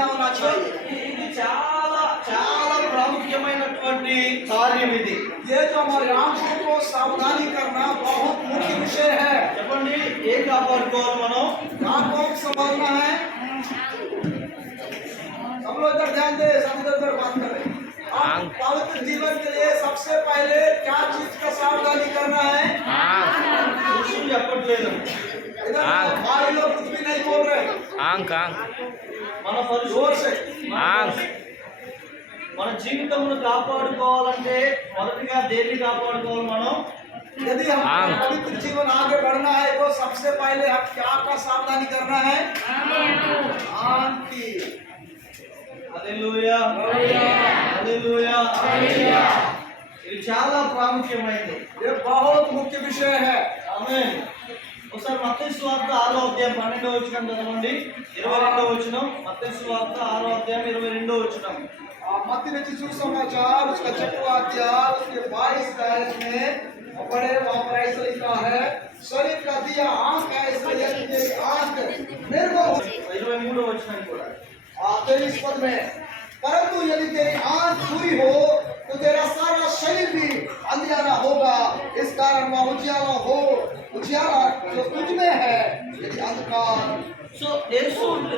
दिया होना चाहिए। ఇది చాలా చాలా ప్రాముఖ్యమైనటువంటి కార్యం ఇది. ये जो हमारे आंखों को सावधानी करना बहुत मुख्य विषय है। చెప్పండి, ఏం కాపాడుకోవాలి మనం? आंखों को संभालना है। सब लोग इधर ध्यान दे, सब इधर बात करें। पवित्र जीवन के लिए सबसे पहले क्या चीज का सावधानी करना है? విషయం చెప్పట్లేదు. इधर भाई लोग कुछ भी नहीं बोल रहे। మన మన జీవితంలో కాపాడుకోవాలంటే మొదటిగా దేన్ని కాపాడుకోవాలి మనం? यदि हम पवित्र जीवन आगे बढ़ना है तो सबसे पहले हम क्या का सावधानी करना है? आंख की। హల్లెలూయా, హల్లెలూయా, హల్లెలూయా. ఇది చాలా ప్రాముఖ్యమైనది. ये बहुत मुख्य विषय है। ఆమేన్. ఒకసారి మత్తయి సువార్త 6వ అధ్యాయం 12వ వచనం చదవండి. 22వ వచనం. మత్తయి సువార్త 6వ అధ్యాయం 22వ వచనం. मत्ती रचित सुसमाचार उसका 6वां अध्याय उसके 22 आयत में बड़े वहां पर ऐसा लिखा है, शरीर का दिया आंख है, इसलिए तेरी आंख मेरे को 23వ వచనం కూడా 23 पद में, परंतु यदि तेरी आंख बुरी हो तो तेरा सारा शरीर भी अंधियारा होगा। इस कारण वह उजियारा हो, उजियारा जो तुझ में है यदि अंधकार। సో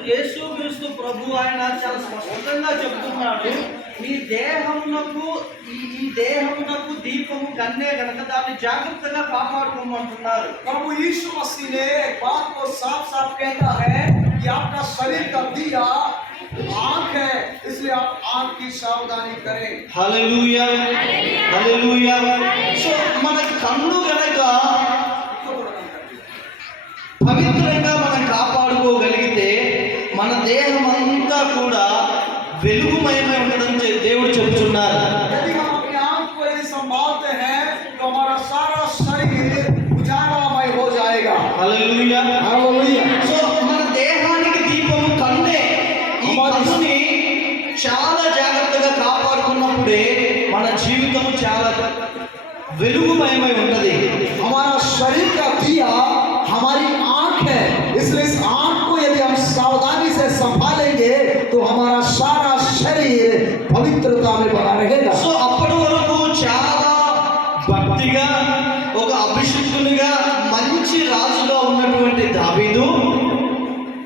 యేసుక్రీస్తు ప్రభు ఆయన చాలా స్పష్టంగా చెప్తున్నాడు, మీ దేహమునకు ఈ దేహమునకు దీపము కన్నే గనక దాన్ని జాగ్రత్తగా కాపాడుకోమంటున్నారు. प्रभु यीशु मसीह ने एक बात को साफ साफ कहता है कि आपका शरीर का दिया आंख है, इसलिए आप आंख की सावधानी करें। హల్లెలూయా, హల్లెలూయా. సో మన కన్ను గనక పవిత్రంగా మనం కాపాడుకోగలిగితే మన దేహం అంతా కూడా వెలుగుమయమై ఉండడం దేవుడు చెబుతున్నారు. यदि हम अपनी आंख को यदि संभालते हैं तो हमारा सारा शरीर उजालामय हो जाएगा। హల్లెలూయా, हालेलुया। సో మన దేహానికి దీపము కన్నే. ఈ కన్నుని చాలా జాగ్రత్తగా కాపాడుకున్నప్పుడే మన జీవితం చాలా వెలుగుమయమై ఉంటది. हमारा शरीर का दिया हमारी आंख है, इसलिए इस आंख को यदि हम सावधानी से संभालेंगे तो हमारा सारा शरीर पवित्रता में बना रहेगा। సో అప్పటి వరకు చాలా భక్తిగా ఒక అభిషిక్తునిగా మంచి రాజుగా ఉన్నటువంటి దావీదు,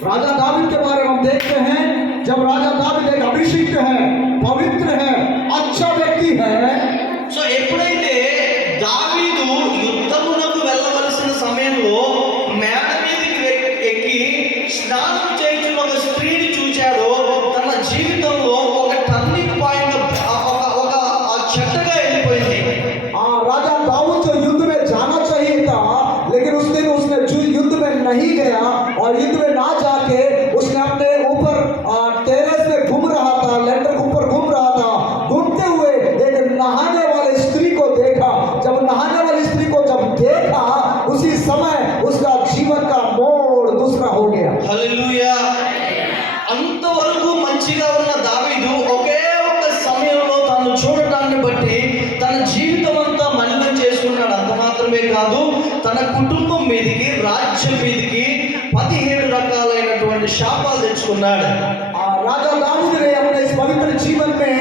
राजा दावीद के बारे में हम देखते हैं, जब राजा दावीद एक अभिषिक्त है, पवित्र है, अच्छा व्यक्ति है। సో ఎప్పుడైతే దావీదు యుద్ధమునకు వెళ్ళవలసిన సమయంలో మేడ మీదకి ఎక్కి స్నానం చేయించిన ఒక స్త్రీని చూచాడో తన జీవితంలో ఒక టర్నింగ్ పాయింట్ ఒక చెట్టగా వెళ్ళిపోయింది. राजा दाऊद जो युद्ध में जाना चाहिए था, लेकिन उस दिन उसने युद्ध में नहीं गया और युद्ध में ना जाके उसने अपने ऊपर टेरेस में घूम रहा था, लैंडर के ऊपर घूम रहा था। घूमते हुए एक नहाने वाली स्त्री को देखा। जब नहाने वाली स्त्री को जब देखा, उसी समय उसका जीवन का मोड़ दूसरा हो गया। హల్లెలూయా. అంతవరకు మంచిగా ఉన్న దావీదు ఒకే ఒక సమయంలో తను చూడటాన్ని బట్టి తన జీవితం అంతా మలినం చేసుకున్నాడు. అంత మాత్రమే కాదు, తన కుటుంబం మీదికి రాజ్యం మీదికి 17 రకాలైనటువంటి శాపాలు తెచ్చుకున్నాడు. राजा दाऊद ने अपने इस पवित्र जीवन में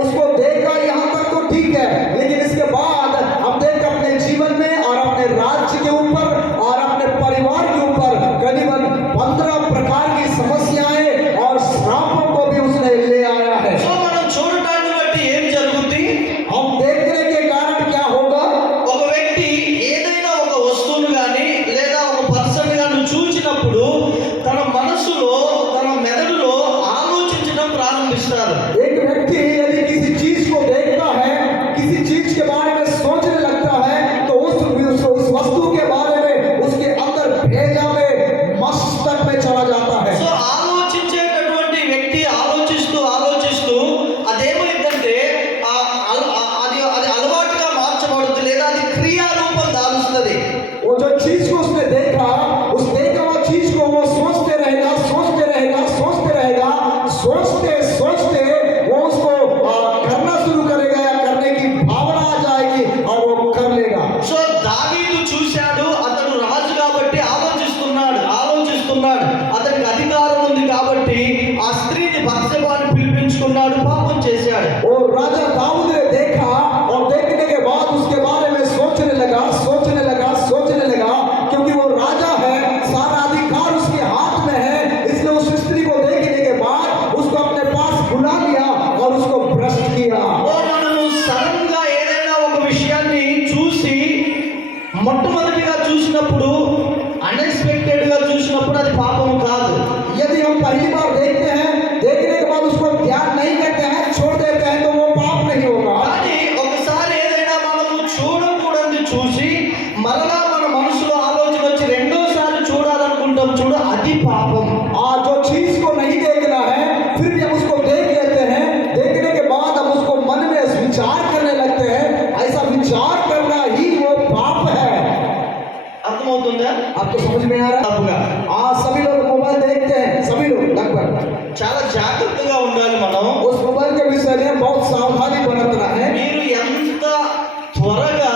उसको देखा, यहाँ तक तो ठीक है, लेकिन इसके बाद हम देख अपने जीवन में और अपने राज्य के ऊपर और अपने परिवार के ऊपर करीबन 15 प्रकार की समस्याएं और श्रापों को भी उसने ले आया है। సో మనం చూడటాన్ని బట్టి ఏం జరుగుతుంది? हम देखने के कारण क्या होगा? ఒక వ్యక్తి ఏదైనా ఒక వస్తువును కానీ లేదా ఒక పర్సన్ గాని చూచినప్పుడు తన మనసులో తన మెదడులో ఆలోచించడం ప్రారంభిస్తారు. एक व्यक्ति यदि किसी चीज को देखता है, किसी चीज के बारे में सोचने लगता है, तो उस वस्तु के बारे में उसके अंदर भेजा में मस्तक में चला जाता है। సో ఆలోచించేటటువంటి వ్యక్తి ఆలోచిస్తూ అదేమైందంటే అది అలవాటుగా మార్చబడుతుంది లేదా అది క్రియారూపం దాలుస్తుంది. वो जो चीज को उसने देखा, उस देखा हुआ चीज को वो सोचते रहेगा, सोचते रहेगा, सोचते रहेगा, सोचते सोचते वो उसको करना शुरू करेगा या करने की भावना आ जाएगी और वो कर लेगा। సో దావీదు చూశాడు, అతడు రాజు కాబట్టి ఆలోచిస్తున్నాడు, అతనికి అధికారం ఉంది కాబట్టి ఆ స్త్రీని భర్త మనం उस मोबाइल के विषय में बहुत सावधानी बरतना है। మీరు ఎంత త్వరగా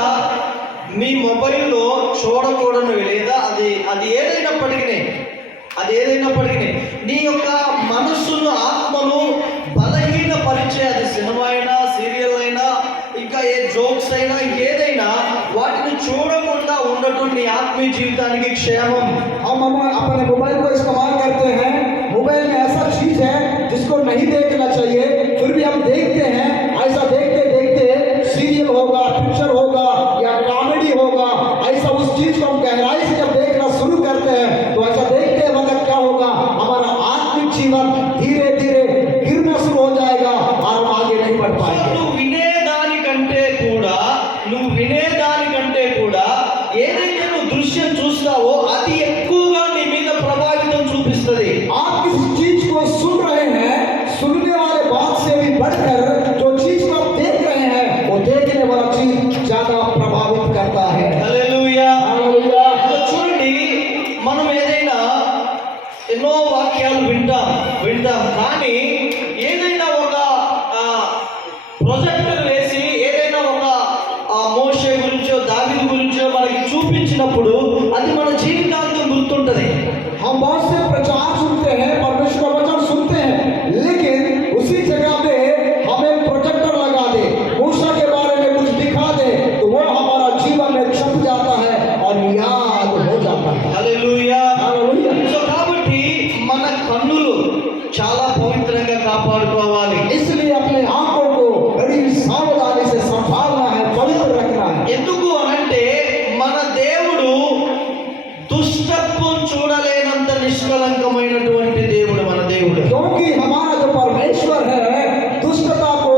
మీ మొబైల్లో చూడకూడనివి లేదా అది ఏదైనప్పటికీ నీ యొక్క మనస్సును ఆత్మను బలహీనపరిచే, అది సినిమా అయినా సీరియల్ అయినా ఇంకా ఏ జోక్స్ అయినా ఏదైనా వాటిని చూడకుండా ఉండటం నీ ఆత్మీయ జీవితానికి క్షేమం. हम अपने मोबाइल को इस्तेमाल करते हैं, मोबाइल में ऐसा चीज है जिसको नहीं देखना चाहिए, फिर भी हम देखते हैं। ऐसा देखते देखते सीरियल होगा, पिक्चर होगा या कॉमेडी होगा, ऐसा उस चीज को हम गहराई से जब देखना शुरू करते हैं तो ऐसा देखते वक्त क्या होगा, हमारा आत्मिक जीवन धीरे धीरे गिरना शुरू हो जाएगा और हम आगे नहीं बढ़ సో पाएंगे। నువ్వు వినేదానికంటే కూడా ఏదైతే నువ్వు దృశ్యం చూస్తావో అది ఎక్కువగా నీ మీద ప్రభావితం చూపిస్తుంది. आप किसी चीज को सुन रहे हैं, सुनने वाले बात से भी बढ़कर जो चीज को आप देख रहे हैं वो देखने वाला चीज ज्यादा प्रभावित करता है। హల్లెలూయా. हालेलुया। సో చూడండి, మనం ఏదైనా ఎన్నో వాక్యాలు వింటాం కానీ ఏదైనా ఒక ప్రొజెక్టర్ వేసి ఏదైనా ఒక మోషే గురించో దావీదు గురించో మనకి చూపించినప్పుడు అది మన జీవితాంతం గుర్తుంటది. हम बहुत से प्रचार सुनते हैं, परमेश्वर का वचन सुनते हैं, लेकिन उसी जगह पे हमें प्रोजेक्टर लगा दे, मूसा के बारे में कुछ दिखा दे तो वो हमारा जीवन में छप जाता है और याद हो जाता है। హల్లెలూయా. हालेलुया। సో కాబట్టి మన కన్నులు చాలా పవిత్రంగా కాపాడుకోవాలి. इसलिए अपने आंखों को बड़ी सावधानी से संभालना है, पवित्र रखना है। ఎందుకు అనంటే మన దేవుడు దుష్టత్వం చూడలేనంత నిష్కలంకమైనటువంటి దేవుడు మన దేవుడు. क्योंकि हमारा जो परमेश्वर है दुष्टता को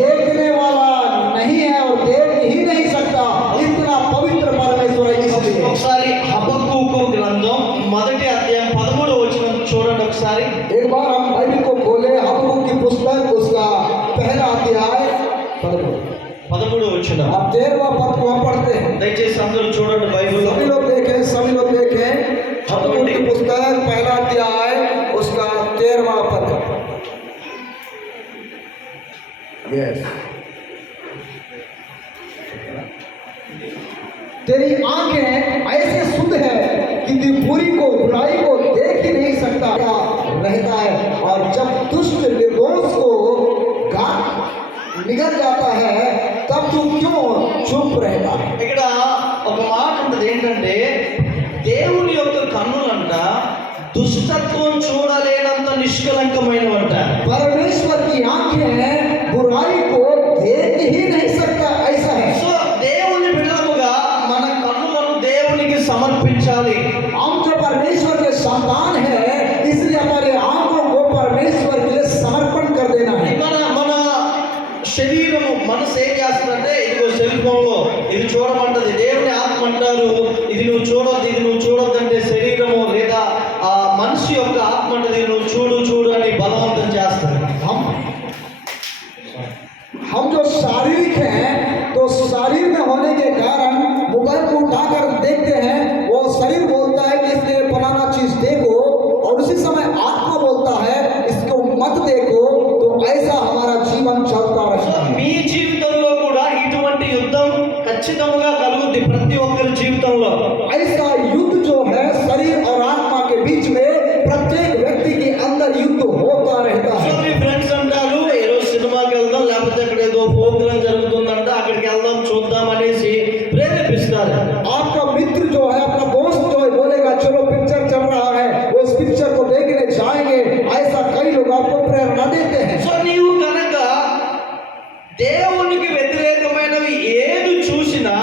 देखने वाला नहीं है और देख ही नहीं सकता, इतना पवित्र परमेश्वर है। इसलिए ఒకసారి హబక్కూకు గ్రంథం 1వ అధ్యాయం 13వ వచనం చూడండి ఒకసారి. एक बार हम बाइबल को खोले, हबक्कूक की पुस्तक उसका पहला अध्याय 13వ వచనం. आप 13वां पद को हम पढ़ते हैं। దయచేసి అందరూ చూడండి బైబిల్. सभी लोग देखें, हबक्कूक की पुस्तक पहला अध्याय उसका 13वां पद। यस। तेरी आंखें ऐसे शुद्ध है कि तू बुरी को बुराई को देख ही नहीं सकता रहता है, और जब दुष्ट निर्दोष को निगल जाता है तब तू क्यों चुप रहता है। ఇక్కడ ఒక మాట ఉంటుంది ఏంటంటే దేవుని యొక్క కన్నులంట దుష్టత్వం చూడలేనంత నిష్కలంకమైనవంట. परमेश्वर की आंखें बुराई को देख ही नहीं सकता ऐसा है। సో దేవుని బిడ్డలుగా మన కన్నులను దేవునికి సమర్పించాలి. हम जो परमेश्वर के संतान है इसलिए हमारे आंखों को परमेश्वर के लिए समर्पण कर देना है। మన శరీరము మనసు ఏం చేస్తుందంటే ఇదిగో సెల్ ఫోన్ లో ఇది చూడమంటది, దేవుని ఆత్మ అంటారు ఇది నువ్వు చూడొద్దంటే శరీరము లేదా ఆ మనిషి యొక్క ఆత్మ అంటది నువ్వు చూడు అని బలవంతం చేస్తారు. हम जो शारीरिक हैं तो शरीर में होने के कारण मोबाइल को उठाकर देखते हैं, वो शरीर बोलता है कि इसने फलाना चीज देखो, और उसी समय आत्मा बोलता है इसको मत देखो, तो ऐसा हमारा जीवन चलता సో रहता है। మీ జీవితంలో కూడా ఇటువంటి యుద్ధం ఖచ్చితంగా కలుగుద్ది ప్రతి ఒక్కరి జీవితంలో. ऐसा युद्ध जो है शरीर और आत्मा के बीच में प्रत्येक व्यक्ति के अंदर युद्ध होता रहता సో है। మీ ఫ్రెండ్స్ అంటారు ఈరోజు సినిమాకి వెళ్దాం, లేకపోతే అక్కడ ఏదో ప్రోగ్రామ్ జరుగుతుందంట అక్కడికి వెళ్దాం చూద్దాం అనేసి ప్రేరేపిస్తారు. आपका मित्र जो है, अपना दोस्त जो है बोलेगा चलो पिक्चर चल रहा है, वो उस पिक्चर को देखने जाएंगे, ऐसा कई लोग आपको प्रेरणा देते हैं। సో నీవు కనుక దేవునికి వ్యతిరేకమైనవి ఏది చూసినా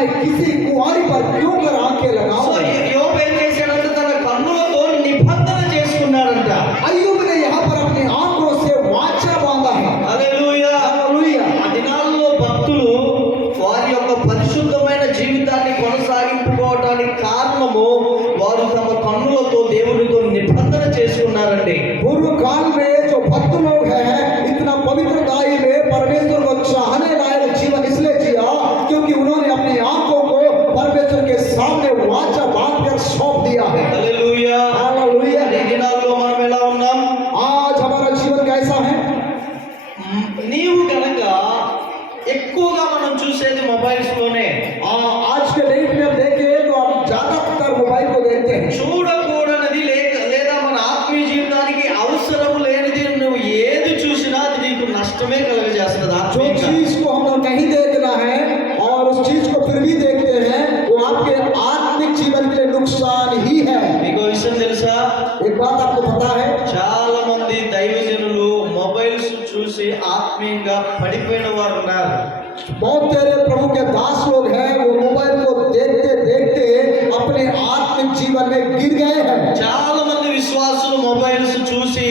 मैं किसी कुंवारी पर क्यों कर आंखें సో लगाऊं? యోబు ఏం చేశాడంటే తన కన్నులతో నిబంధన చేసుకున్నాడంట. अय्यूब ने यहाँ पर अपनी आंखों से वाचा बांधा है। హల్లెలూయా. हालेलुया। ఆ దినాల్లో భక్తులు వారి యొక్క పరిశుద్ధమైన జీవితాన్ని కొనసాగించుకోవడానికి కారణము వారు తమ కన్నులతో దేవునితో నిబంధన చేసుకున్నారండి. पूर्व काल में जो भक्त लोग हैं इतना पवित्रताई में परमेश्वर को चाहने लायक जीवन इसलिए जिया क्योंकि उन्होंने अपनी आंखों को परमेश्वर के सामने वाचा बांध कर सौंप दिया है। హల్లెలూయా. हालेलुया। ఈ దినాల్లో మనం ఎలా ఉన్నాం? आज हमारा जीवन कैसा है? నీవు కనుక ఎక్కువగా మనం చూసేది మొబైల్స్ లోనే. आज के डेट में हम देखें तो हम ज्यादातर मोबाइल को देखते हैं। చూడకూడనిది లేదా మన ఆత్మీయ జీవితానికి అవసరం లేనిది నువ్వు ఏది చూసినా అది నీకు నష్టమే కలుగజేస్తుంది. जो ఆత్మీయంగా चीज को हम लोग नहीं देखना है और उस चीज को फिर भी देखते हैं वो आपके आत्मिक जीवन के लिए नुकसान ही है। మీకు విషయం తెలుసా? एक बात आपको पता है, చాలా మంది దైవజనులు మొబైల్స్ చూసి ఆత్మీయంగా పడిపోయిన వారు ఉన్నారు. बहुत तेरे प्रभु के दास लोग हैं वो मोबाइल को देखते देखते अपने आत्मिक जीवन में गिर गए हैं। చాలా మంది విశ్వాసులు మొబైల్స్ చూసి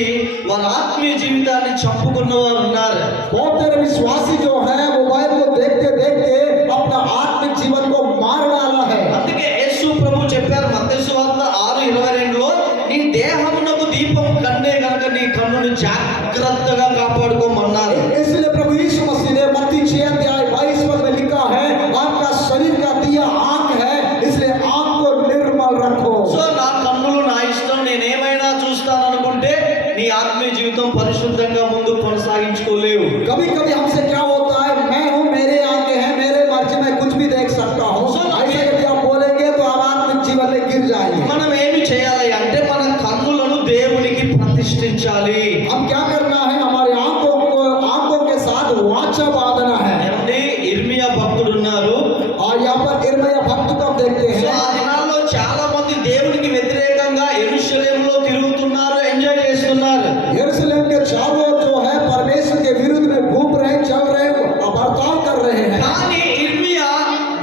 వారి ఆత్మీయ జీవితాన్ని చంపుకున్న వారు ఉన్నారు. बहुत तेरे विश्वासी जो हैं मोबाइल को देखते देखते अपना आत्मिक जीवन को मार डाला है। అందుకే యేసు ప్రభు చెప్పారు మత్తయి సువార్త 6:22లో నీ దేహమునకు దీపం కన్నే గనుక నీ కన్నును జాగ్రత్తగా కాపాడుకోమన్నారు. इसलिए प्रभु यीशु मसीह ने मत्ती 6:22 पद में लिखा है आपका शरीर का दिया आंख है इसलिए आंख को निर्मल रखो। సో నా కన్నులు నా ఇష్టం నేనేమైనా చూస్తాననుకుంటే నీ ఆత్మీయ జీవితం పరిశుద్ధంగా ముందుకు కొనసాగించుకోలేవు. कभी कभी हमसे क्या होता है मैं हूँ मेरे आंखें हैं मेरे मर्जी में कुछ भी देख सकता हूँ, ऐसा यदि आप बोलेंगे तो आप आत्मिक जीवन में गिर जाएंगे। మనం ఏమి చేయాలి అంటే మన కన్నులను దేవునికి ప్రతిష్ఠించాలి. हम क्या करना है हमारे आंखों के साथ वाचा बांधना है। ఏమండి? ఇర్మియా భక్తుడు ఉన్నారు. और यहाँ पर इर्मिया भक्त को हम देखते సో हैं। ఆ దినాల్లో చాలా మంది దేవునికి వ్యతిరేకంగా యెరూషలేములో తిరుగుతున్నారు, ఎంజాయ్ చేస్తున్నారు. यरूशलेम के चारों ओर जो है परमेश्वर के विरुद्ध में घूम रहे चल रहे बर्ताव कर रहे हैं। కానీ ఇర్మియా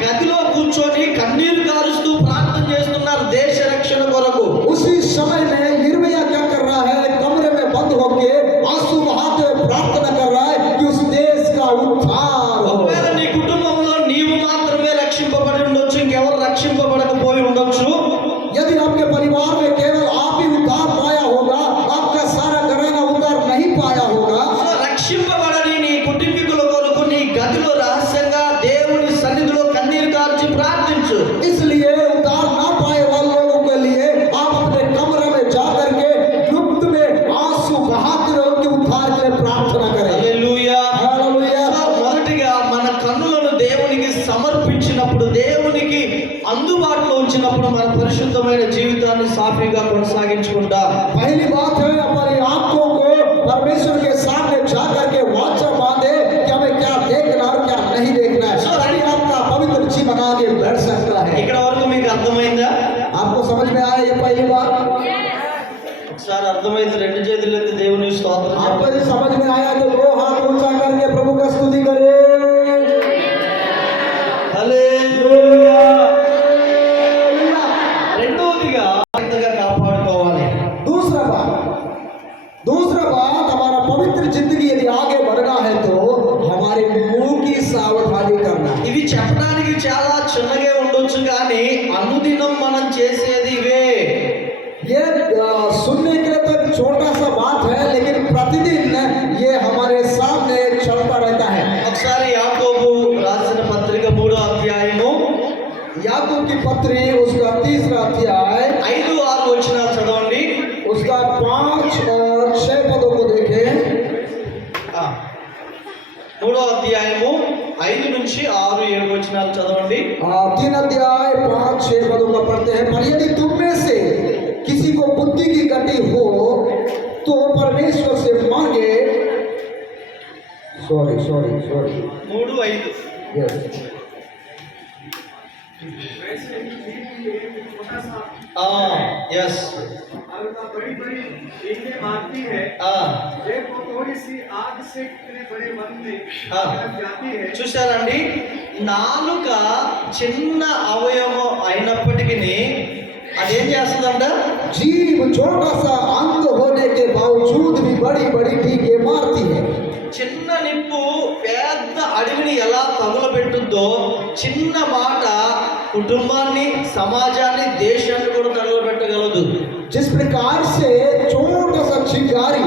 గదిలో కూర్చొని కన్నీరు కారుస్తూ ప్రార్థన చేస్తున్నారు దేశ రక్షణ కొరకు. उसी समय में यिर्मयाह क्या कर रहा है कमरे में बंद होके आंसू बहाते हुए प्रार्थना कर रहा है कि उस देश का उद्धार हो। ఒకవేళ నీ కుటుంబంలో నీవు మాత్రమే రక్షింపబడి ఉండొచ్చు, ఇంకెవరు రక్షింపబడకపోయి ఉండొచ్చు. यदि आपके परिवार में केवल आप ही उद्धार पाया होगा आपका सारा घराना उद्धार नहीं पाया होगा। సో రక్షింపబడని నీ కుటుంబీకుల కొరకు నీ గదిలో రహస్యంగా దేవుని సన్నిధిలో కన్నీరు కార్చి ప్రార్థించు. इसलिए उद्धार ना पाए वाले लोगों के लिए आप अपने कमरे में जाकर के गुप्त में आंसू बहाते हुए उनके उद्धार के लिए प्रार्थना करें। హల్లెలూయా. हालेलुया। సో మొదటిగా మన కన్నులను దేవునికి సమర్పించినప్పుడు దేవునికి అందుబాటులో ఉంచినప్పుడు మన పరిశుద్ధమైన జీవితాన్ని సాఫీగా కొనసాగించుకుంటాం. पहली बात है हमारी आंखों को परमेश्वर के सामने जाकर के वाचा बांधे कि हमें क्या देखना और क्या नहीं देखना है, तभी आपका पवित्र जीवन आगे बढ़ सकता है। ఇక్కడ వరకు మీకు అర్థమైందా? आपको समझ में आया ये पहली बात? ఒకసారి అర్థమైతే రెండు చేతులు ఎత్తి దేవుని స్తోత్రం आपको చెప్పండి. यदि समझ में आया तो दो हाथ ऊंचा करके प्रभु का स्तुति करें। హల్లెలూయా. రెండవదిగా జాగ్రత్తగా కాపాడుకోవాలి. दूसरा बात हमारा पवित्र जिंदगी यदि आगे बढ़ना है तो हमारे मुंह की सावधानी करना है। ఇవి చెప్పడానికి చాలా చిన్నగా ఉండొచ్చు కానీ అనుదినం మనం చేసేది ఇవే. ये सुनने के लिए तो एक छोटा सा बात है लेकिन प्रतिदिन ये हमारे सामने चलता रहता है। ఒకసారి యాకోబు రాసిన పత్రిక 3వ అధ్యాయము याकूब की पत्री उसका 3रा अध्याय 5-6 వచనాలు చదవండి. उसका 5 और 6 पदों को देखें। 3వ అధ్యాయము 5 నుంచి 6-7 వచనాలు చదవండి. 3 अध्याय 5-6 पदों का पढ़ते हैं। पर यदि तुम में से किसी को बुद्धि की गति हो तो परमेश्वर से मांगे। सॉरी 3:5 यस यस बड़ी बड़ी ईंटें मारती है, देखो थोड़ी सी आग से कितने बड़े वन में हाँ। जब जाती है। చూసారండి నాలుక చిన్న అవయవం అయినప్పటికీ అదేం చేస్తుందంట? जीभ छोटा सा अंग होने के बावजूद भी बड़ी बड़ी टीके मारती है। చిన్న నిప్పు పెద్ద అడవిని ఎలా తగులబెట్టుద్దో చిన్న మాట కుటుంబాన్ని, సమాజాన్ని, దేశాన్ని కూడా తగులబెట్టగలదు. जिस प्रकार से छोटा सा चिंगारी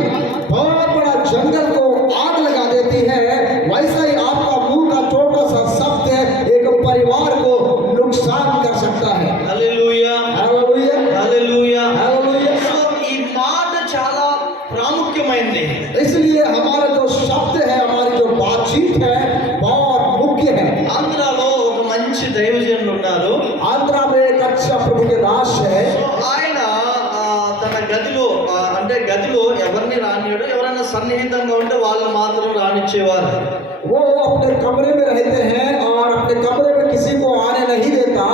बहुत बड़ा जंगल को आग लगा देती है, वैसा ही आपका मुंह का छोटा सा शब्द एक परिवार को नुकसान कर सकता है। హల్లెలూయా, हालेलुया, హల్లెలూయా. हालेलुया। సో ఈ మాట చాలా ప్రాముఖ్యమైనది. इसलिए हमारा जो शब्द है, हमारी जो बातचीत है, बहुत मुख्य है। ఆంధ్రాలో ఒక మంచి దైవజనులు ఉన్నారు. आंध्रा में एक अच्छा प्रभु के दास है। సో ఆయన తన గదిలో అంటే గదిలో ఎవరిని రానియడు, ఎవరైనా సన్నిహితంగా ఉంటే వాళ్ళు మాత్రం రానిచ్చేవారు. वो अपने कमरे में रहते हैं और अपने कमरे में किसी को आने नहीं देता,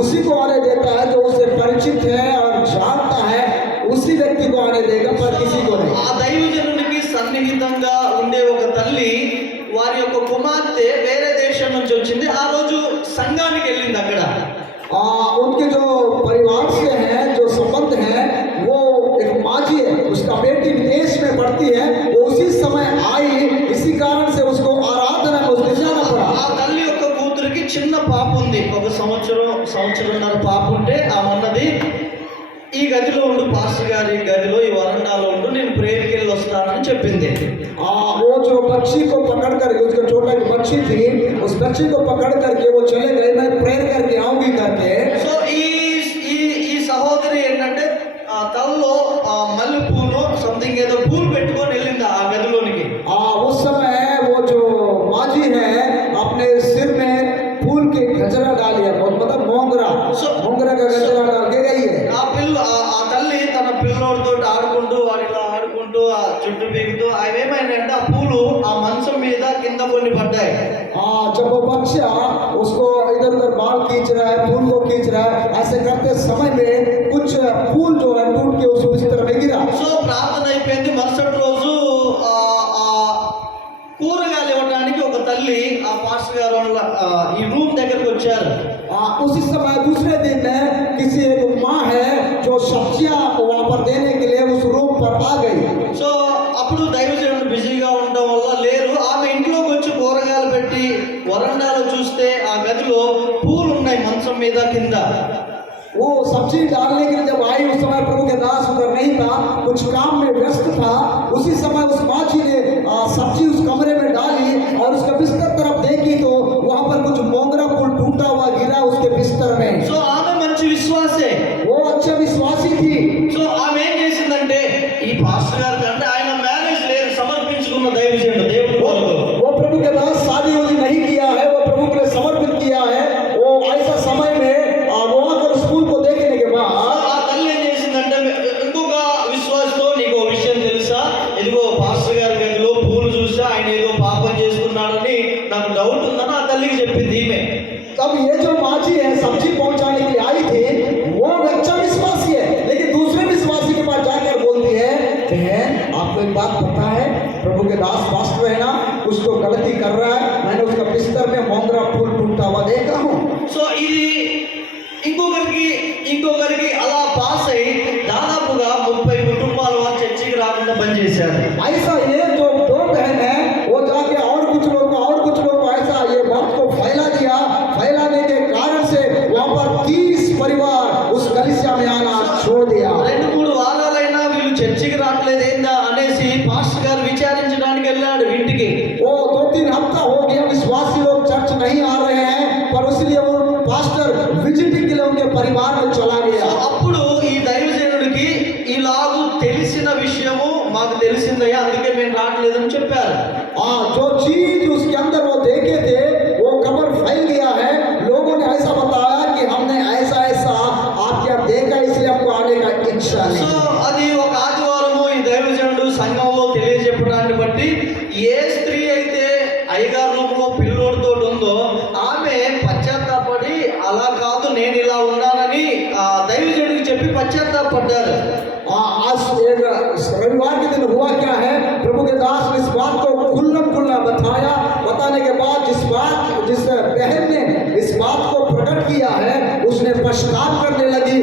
उसी को आने देता है जो उसे परिचित है और जानता है, उसी व्यक्ति को आने देगा, पर किसी को नहीं। ఆ దైవజనునికి సన్నిహితంగా ఉండే ఒక తల్లి వారి యొక్క కుమార్తె వేరే దేశం నుంచి వచ్చింది. ఆ రోజు సంఘానికి వెళ్ళింది. అక్కడ उनके जो परिवार से हैं, जो संबंध है, वो एक माजी है, उसका बेटी विदेश में पढ़ती है, वो उसी समय आई, इसी कारण से उसको आराधना में उसने जाना पड़ा। ఆ తల్లి యొక్క కూతురికి చిన్న పాప ఉంది. ఒక సంవత్సరంన్నర పాప ఉంటే ఆమె అన్నది, ఈ గదిలో ఉండు, పాస్టర్ గారి గదిలో ఈ వరండాలో ఉండు, నేను ప్రేయర్కి వెళ్ళి వస్తానని చెప్పింది. वो जो बच्ची को पकड़ कर, उसका छोटा एक बच्ची थी, उस बच्ची को पकड़ करके वो चले गए, मैं प्रेयर करके आऊंगी करके। సో ఈ ఈ ఈ సహోదరి ఏంటంటే తలలో మల్లె పూలు సంథింగ్ ఏదో పూలు పెట్టుకొని వెళ్ళింది ఆ గదిలోనికి. उस समय वो जो माजी है अपने सिर में फूल के गजरा डालिया, मतलब मोंगरा का गजरा डाल के गई है। ఆ తల్లి తన పిల్లోడితో ఆడుకుంటూ వాడిలా ఆడుకుంటూ ఆ చుట్టూ పీకుతూ అవేమైనాయంటే ఆ పూలు ఆ మంచం మీద కింద కొన్ని పడ్డాయి. जब वो बच्चा उसको इधर उधर बाल खींच रहा है, फूल को खींच रहा है, ऐसे करते समय में कुछ फूल जो है टूट के उस बिस्तर में गिरा। సో ప్రార్థన అయిపోయింది. మరుసటి రోజు ఆ కూరగాయలు ఇవ్వడానికి ఒక తల్లి ఆ పాస్టర్ గారు వాళ్ళ ఈ రూమ్ దగ్గరకు వచ్చారు. उसी समय दूसरे दिन किसी एक माँ है जो सब्जियां वहाँ पर देने के लिए उस रूम पर आ गई। సో అప్పుడు దైవజనుడు బిజీగా ఉండడం వల్ల లేరు. ఆమె ఇంట్లోకి వచ్చి కూరగాయలు పెట్టి వరండాలో చూస్తే ఆ గదిలో పూలు ఉన్నాయి మంచం మీద కింద. वो सब्जी डालने के लिए जब आई, उस समय प्रभु के दास उधर नहीं था, कुछ काम में व्यस्त था। उसी समय उस माँ जी ने सब्जी उस कमरे में डाली और उसके बिस्तर तरफ देखी तो वहाँ पर कुछ मोंगरा फूल टूटा हुआ गिरा उसके बिस्तर में। సో ఆమె మంచి విశ్వాసే. वो अच्छा विश्वासी थी। సో ఆమె ఏం చేసిందంటే ఈ పాస్టర్ గారు అంటే ఆయన మ్యారేజ్ లేదు, సమర్పించుకున్న దైవజనుడు దేవుడు కొరకు. वो प्रभु के दास शादी वादी नहीं किया है, वो प्रभु के लिए समर्पित किया है। वो ऐसा समय में वहाँ पर स्कूल को देखने के बाद ఆ తల్లి ఏం చేసిందంటే ఇంకొక విశ్వాసతో, నీకు ఒక విషయం తెలుసా, ఇదిగో పాస్టర్ గారి గదిలో పూలు చూసా, ఆయన ఏదో పాపం చేస్తున్నాడని నాకు డౌట్ ఉందని ఆ తల్లికి చెప్పింది ఈమె. तब ये जो माजी है सब्जी पहुंचाने के लिए आई थी, वो अच्छा विश्वासी है, लेकिन दूसरे विश्वासी के पास जाकर बोलती है, बहन आपको एक बात पता है, प्रभु के दास पास्टर है ना, कुछ तो गलती कर रहा है, मैंने उसका बिस्तर में मोंगरा फूल टूटा हुआ देखा हूँ। సో ఇది ఇంకొకరికి అలా పాస్ అయి దాదాపుగా 30 కుటుంబాల వారు చర్చికి రాకుండా పనిచేశారు. ऐसा ये जो दो बहन है, वो जाके और कुछ लोग ऐसा ये बात को फैला दिया। फैलाने के कारण से वहाँ पर 30 परिवार उस कलीसिया में आना छोड़ दिया। 2-3 వారాలైనా వీళ్ళు చర్చికి రావట్లేదు ఏందా అనేసి పాస్టర్ గారు విచారించడానికి వెళ్ళాడు ఇంటికి. वो 2-3 हफ्ता हो गया विश्वासी लोग चर्च नहीं आ रहे हैं, पर इसलिए वो पास्टर विजिटिंग के लिए उनके परिवार में चला సో गया। అప్పుడు ఈ దైవజనుడికి ఇలాగూ తెలిసిన విషయము మాకు తెలిసిందయ్యా, అందుకే మేము రావట్లేదని చెప్పారు. जो चीज उसके अंदर वो देखे थे वो खबर फैल गया है। लोगों ने ऐसा बताया कि हमने ऐसा आपके यहाँ देखा, इसलिए हमको आने का इच्छा సో नहीं। అది ఒక ఆదివారము ఈ దైవజనుడు సంఘంలో తెలియజెప్పడాన్ని బట్టి ఏ స్త్రీ అయితే అయ్యగారు రూపంలో పిల్లోడితో ఉందో ఆమె పశ్చాత్తాపడి అలా కాదు నేను ఇలా ఉన్నానని ఆ దైవజనుడికి చెప్పి పశ్చాత్తాపడ్డారు. आज एक रविवार के दिन हुआ क्या है, प्रभु के दास ने इस बात को खुल्ला बताया। बताने के बाद जिस बहन ने इस बात को प्रकट किया है उसने पश्चाताप करने लगी,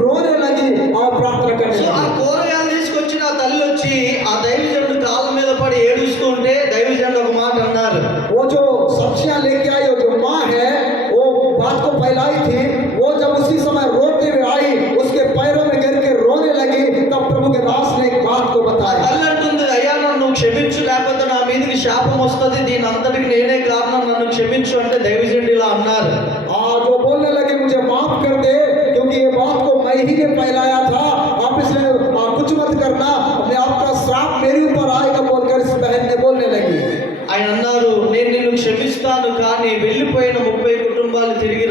रोने लगी और प्रार्थना करने సో ఆ लगी। కూరగాయలు తీసుకొచ్చిన ఆ తల్లి వచ్చి ఆ దైవజనుడు కాళ్ళ మీద పడి ఏడుస్తూ ఉంటే దైవజనుడు ఒక మాట అన్నారు. वो जो सब्जियां लेके आई, वो जो माँ है वो बात को फैलाई थी, वो जब उसी समय रोते हुए आई उसके पैरों में गिर के रोने लगी, तब प्रभु के दास ने एक बात को ఆ बताया। తల్లి అంటుంది, అయ్యా నన్ను క్షమించు, లేకపోతే నా మీదకి శాపం వస్తుంది, దీని అంతటికి నేనే కారణం, నన్ను క్షమించు అంటే దైవజనుడు ఇలా అన్నారు. जो बोलने लगे मुझे माफ कर दे क्योंकि ये बात को मैं ही ने फैलाया था, आप इसे कुछ मत करना, मैं आपका श्राप मेरे ऊपर आएगा बोलकर इस बहन ने बोलने लगी। ఆయన అన్నారు, నేను నిన్ను క్షమిస్తాను, కానీ వెళ్ళిపోయిన 30 కుటుంబాలు తిరిగి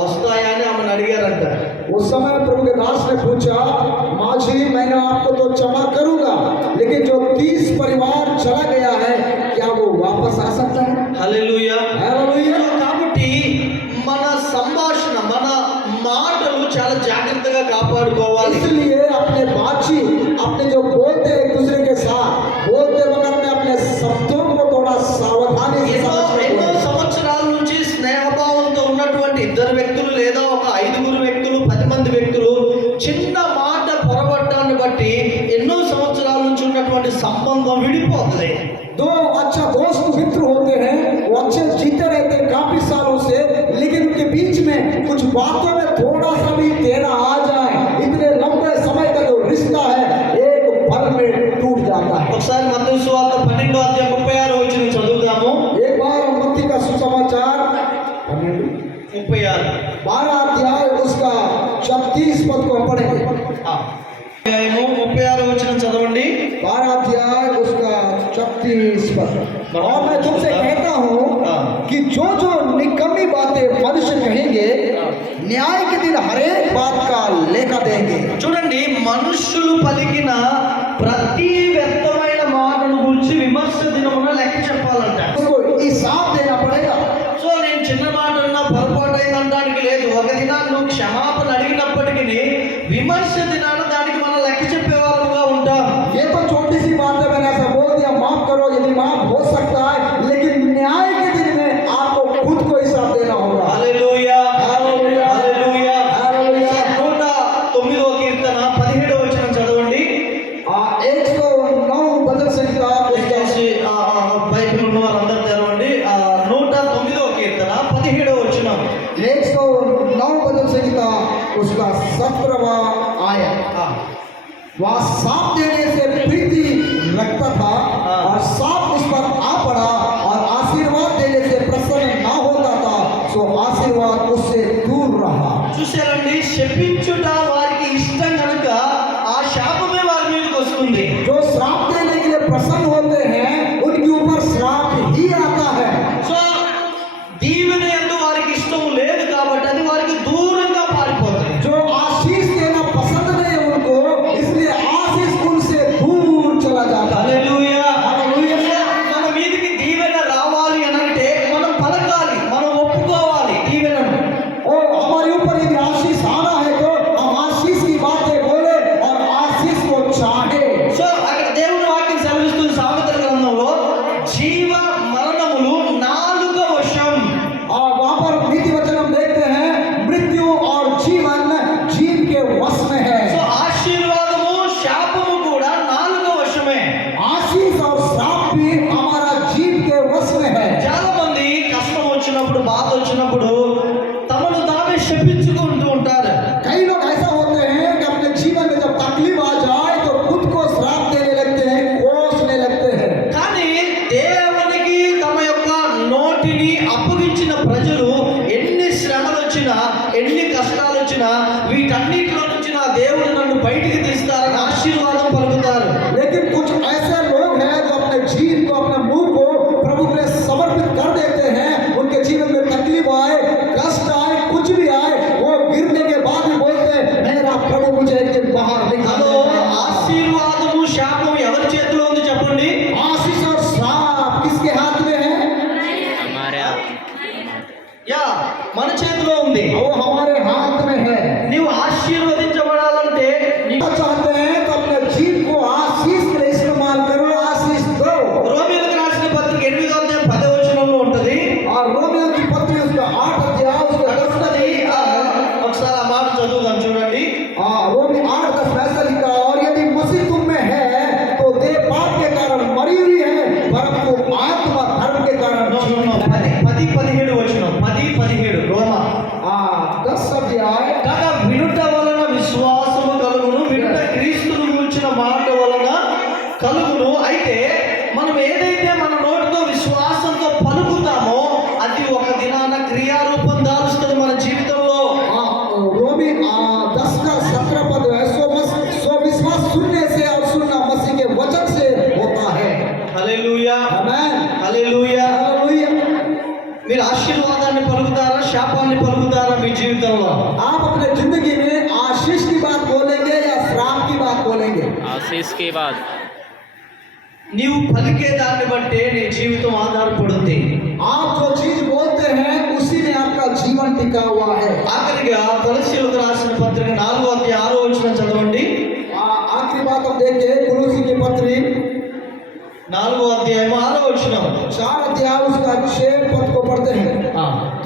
వస్తాయా అని ఆమెను అడిగారంట. उस समय प्रभु के दास ने पूछा, माँ जी मैंने आपको तो क्षमा करूंगा, लेकिन जो 30 परिवार चला गया है क्या वो वापस आ सकता है? హల్లెలూయా. हालेलुया। కాబట్టి మన సంభాషణ, మన మాటలు చాలా జాగ్రత్తగా కాపాడుకోవాలి. इसलिए अपने बातचीत, अपने जो बोलते हैं एक दूसरे के साथ, बोलते वक्त में अपने शब्दों को थोड़ा सावधानी से ఎన్నో समझ ఎన్నో कर సంవత్సరాల నుంచి స్నేహభావంతో ఉన్నటువంటి 2 వ్యక్తులు లేదా ఒక 5 వ్యక్తులు 10 మంది వ్యక్తులు చిన్న మాట పొరబట్టాన్ని బట్టి ఎన్నో సంవత్సరాల నుంచి ఉన్నటువంటి సంబంధం విడిపోతుంది. दो अच्छा दोस्त मित्र होते हैं, वो अच्छे जीते रहते हैं काफी सालों से, लेकिन उनके बीच में कुछ बातों में थोड़ा सा भी टेढ़ा आ जाए, इतने लंबे समय का जो रिश्ता है एक पल में टूट जाता है। ఒకసారి మత్తయి సువార్త 12వ అధ్యాయం 36వ వచనం చదువుదాము. एक बार मत्ती का सुसमाचार 36 12 अध्याय उसका 36 पद को हम पढ़ेंगे। అధ్యాయము 36వ వచనం చదవండి. 12 अध्याय उसका 36 पद। और मैं तुमसे कहता हूँ कि जो जो निकम्मी बातें मनुष्य कहेंगे, न्याय के दिन हर एक बात का लेखा देंगे। చూడండి, మనుష్యులు పలికిన ప్రతి వ్యర్థమైన మాటను గురించి విమర్శ దినమున లెక్క చెప్పాలంట. उसको हिसाब देना पड़ेगा। సో నేను చిన్న మాట అన్నా పొరపాటు అయిందనడానికి లేదు. ఒక దినాన్ని నువ్వు క్షమాపణ అడిగినప్పటికీ విమర్శ దినాన దానికి మనం లెక్క చెప్పేవాళ్ళుగా ఉంటాం. ये तो छोटी सी बात है, मैंने ऐसा बोल दिया, माफ करो, यदि माफ हो सकता है, लेकिन न्याय के दिन में आपको खुद को हिसाब देना होगा। హల్లెలూయా, హల్లెలూయా, హల్లెలూయా. హల్లెలూయా। 109వ కీర్తన 17వ వచనం చదవండి. 109 भजन संहिता उसका దయచేసి బైబిల్ ఉన్న వారందరూ తెరవండి. 109వ కీర్తన 17వ వచనం. 109 भजन संहिता उसका 17वां आयत। वह सांप देने से प्रीति रखता था और सांप उस पर आ पड़ा, और आशीर्वाद देने से प्रसन्न ना होता था, सो आशीर्वाद उससे दूर रहा। చూసారండి, శపించుట వారికి ఇష్టం కనుక ఆ శాపమే వారి మీదకి వస్తుంది. जो श्राप देने के लिए प्रसन्न होते हैं उनके ऊपर श्राप ही आता है। సో దీవెన యందు వారికి ఇష్టం లేదు కాబట్టి అది వారికి దూరంగా పారిపోతుంది. जो आशीष देना पसंद नहीं उनको, इसलिए आशीष उनसे दूर चला जाता है। హల్లెలూయా. హల్లెలూయా। మన మీదకి దీవెన రావాలి అని అంటే మనం పలకాలి, మనం ఒప్పుకోవాలి దీవెనను. और हमारे ऊपर यदि आशीष आना है तो हम आशीष की बातें बोले और आशीष को चाहे। సో అక్కడ దేవుని వాక్యం సెలవిస్తుంది సామెతల గ్రంథంలో, జీవ మరణములు నాలుక వశం. और वहां पर नीति वचन हम देखते हैं, मृत्यु और जीवन जीव के वश में సో है। ఆశీర్వాదము శాపము కూడా నాలుక వశమే. आशीष और श्राप भी हमारा जीव के वश में है। చాలా మంది కష్టం వచ్చినప్పుడు, బాధ వచ్చినప్పుడు తమను తామే శపించుకుంటూ ఉంటారు. कई लोग ऐसा होते हैं कि अपने जीवन में जब तकलीफ आ जाए तो खुद को श्राप देने लगते हैं, कोसने लगते हैं। కానీ దేవునికి తమ యొక్క నోటిని అప్పగించిన ప్రజలు ఎన్ని శ్రమలు వచ్చినా, ఎన్ని కష్టాలు వచ్చినా వీటన్నిటిలో నుంచి నా దేవుడు నన్ను బయటికి తీస్తారని ఆశీర్వాదం పలుకుతారు. लेकिन कुछ ऐसे लोग हैं जो अपने जीवन को, अपने मुंह को प्रभु के लिए समर्पित कर देते हैं। उनके जीवन में तकलीफ आए, कष्ट आए, कुछ भी आए, वो गिरने के बाद भी बोलते हैं, मेरा प्रभु मुझे एक दिन बाहर హలో, निकालेगा। ఆశీర్వాదము శాపం ఎవరి చేతిలో ఉంది చెప్పండి? आशीष और श्राप किसके हाथ में है? యా, మన చేతిలో ఉంది. वो हमारे हाथ में है। నీవు ఆశీర్వదించబడాలంటే నీ चाहते हैं तो अपने जीवन को క్రియారూపం దాలుస్తుంది మన జీవితంలో. रोमी 10 का 17 पद है, सो विश्वास सुनने से और सुनना मसीह के वचन से होता है। హల్లెలూయా, आमेन, హల్లెలూయా. हालेलुया। మీరు ఆశీర్వాదాన్ని పలుకుతారా, శాపాన్ని పలుకుతారా మీ జీవితంలో? आप अपने जिंदगी में आशीष की बात बोलेंगे या श्राप की बात बोलेंगे? आशीष के बाद నీవు పలికే దాన్ని బట్టే నీ జీవితం ఆధారపడుతుంది. आप जो चीज बोलते हैं उसी में आपका जीवन टिका हुआ है। ఆఖరిగా కొలస్సీయులకు రాసిన పత్రిక 4వ అధ్యాయం 6వ వచనం చదవండి. आखिरी बात हम देखें कुलुसी की पत्री 4వ అధ్యాయం 6వ వచనం. 4 अध्याय उसका 6 पद को पढ़ते हैं।